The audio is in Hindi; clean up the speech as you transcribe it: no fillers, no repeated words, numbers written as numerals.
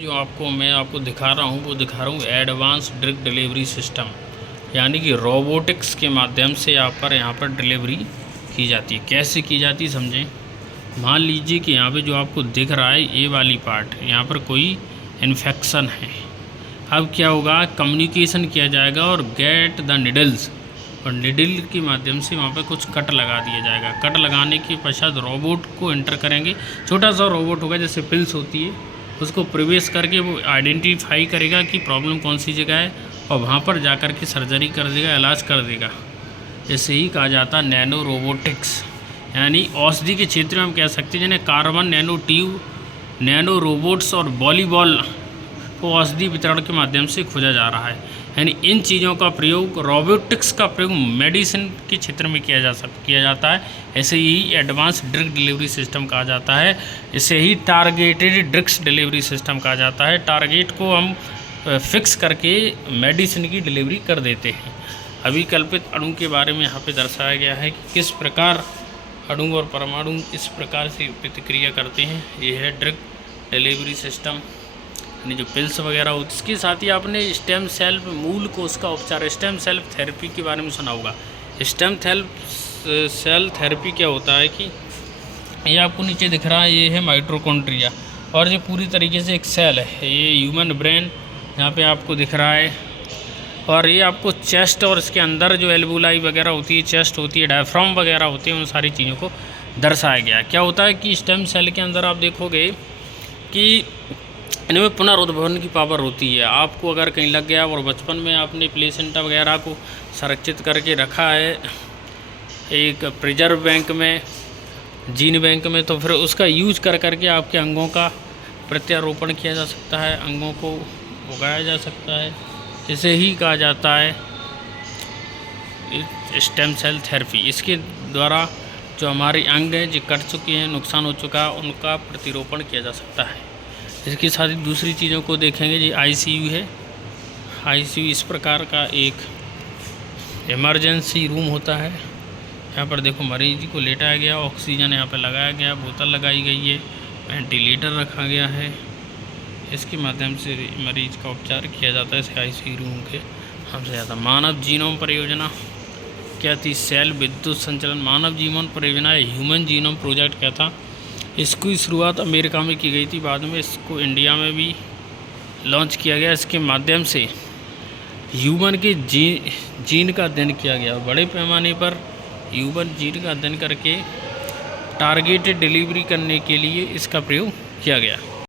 जो मैं आपको दिखा रहा हूँ एडवांस ड्रग डिलीवरी सिस्टम, यानी कि रोबोटिक्स के माध्यम से यहाँ पर डिलीवरी की जाती है। कैसे की जाती है समझें। मान लीजिए कि यहाँ पे जो आपको दिख रहा है ये वाली पार्ट, यहाँ पर कोई इन्फेक्शन है। अब क्या होगा, कम्युनिकेशन किया जाएगा और गेट द निडल्स, और निडल के माध्यम से वहाँ पे कुछ कट लगा दिया जाएगा। कट लगाने के पश्चात रोबोट को एंटर करेंगे। छोटा सा रोबोट होगा, जैसे पिल्स होती है, उसको प्रवेश करके वो आइडेंटिफाई करेगा कि प्रॉब्लम कौन सी जगह है और वहाँ पर जा कर के सर्जरी कर देगा, इलाज कर देगा। इसे ही कहा जाता है नैनो रोबोटिक्स, यानी औषधि के क्षेत्र में हम कह सकते हैं जिन्हें carbon nano tube, nano robots और वॉलीबॉल को औषधि वितरण के माध्यम से खोजा जा रहा है। यानी इन चीज़ों का प्रयोग, रोबोटिक्स का प्रयोग मेडिसिन के क्षेत्र में किया जाता है। ऐसे ही एडवांस ड्रग डिलीवरी सिस्टम कहा जाता है। इसे ही टारगेटेड ड्रग्स डिलीवरी सिस्टम कहा जाता है। टारगेट को हम फिक्स करके मेडिसिन की डिलीवरी कर देते हैं। अभिकल्पित अणु के बारे में यहाँ पे दर्शाया गया है कि किस प्रकार अणु और परमाणु इस प्रकार से प्रतिक्रिया करते हैं। ये है ड्रग डिलीवरी सिस्टम, यानी जो पिल्स वगैरह होती है। इसके साथ ही आपने स्टेम सेल मूल कोष का उपचार, स्टेम सेल थेरेपी के बारे में सुना होगा। स्टेम सेल थेरेपी क्या होता है कि ये आपको नीचे दिख रहा है, ये है माइटोकॉन्ड्रिया, और ये पूरी तरीके से एक सेल है। ये ह्यूमन ब्रेन यहाँ पे आपको दिख रहा है, और ये आपको चेस्ट और इसके अंदर जो एल्वुलाई वगैरह होती है, चेस्ट होती है, डायफ्राम वगैरह होते हैं, उन सारी चीज़ों को दर्शाया गया। क्या होता है कि स्टेम सेल के अंदर आप देखोगे कि इनमें पुनरुद्भवन की पावर होती है। आपको अगर कहीं लग गया और बचपन में आपने प्लेसेंटा वगैरह को संरक्षित करके रखा है एक प्रिजर्व बैंक में, जीन बैंक में, तो फिर उसका यूज कर करके आपके अंगों का प्रत्यारोपण किया जा सकता है, अंगों को उगाया जा सकता है। इसे ही कहा जाता है स्टेम सेल थेरेपी। इसके द्वारा जो हमारे अंग हैं जो कट चुके हैं, नुकसान हो चुका है, उनका प्रतिरोपण किया जा सकता है। इसके साथ ही दूसरी चीज़ों को देखेंगे जी। आईसीयू है। आईसीयू इस प्रकार का एक इमरजेंसी रूम होता है। यहाँ पर देखो मरीज को लेटाया गया, ऑक्सीजन यहाँ पर लगाया गया, बोतल लगाई गई है, वेंटिलेटर रखा गया है। इसके माध्यम से मरीज का उपचार किया जाता है इस आईसीयू रूम के हमसे ज़्यादा। मानव जीनोम परियोजना क्या थी? सेल विद्युत संचलन मानव जीनोम परियोजना, ह्यूमन जीनोम प्रोजेक्ट क्या था? इसकी शुरुआत अमेरिका में की गई थी, बाद में इसको इंडिया में भी लॉन्च किया गया। इसके माध्यम से ह्यूमन के जीन का अध्ययन किया गया। बड़े पैमाने पर ह्यूमन जीन का अध्ययन करके टारगेटेड डिलीवरी करने के लिए इसका प्रयोग किया गया।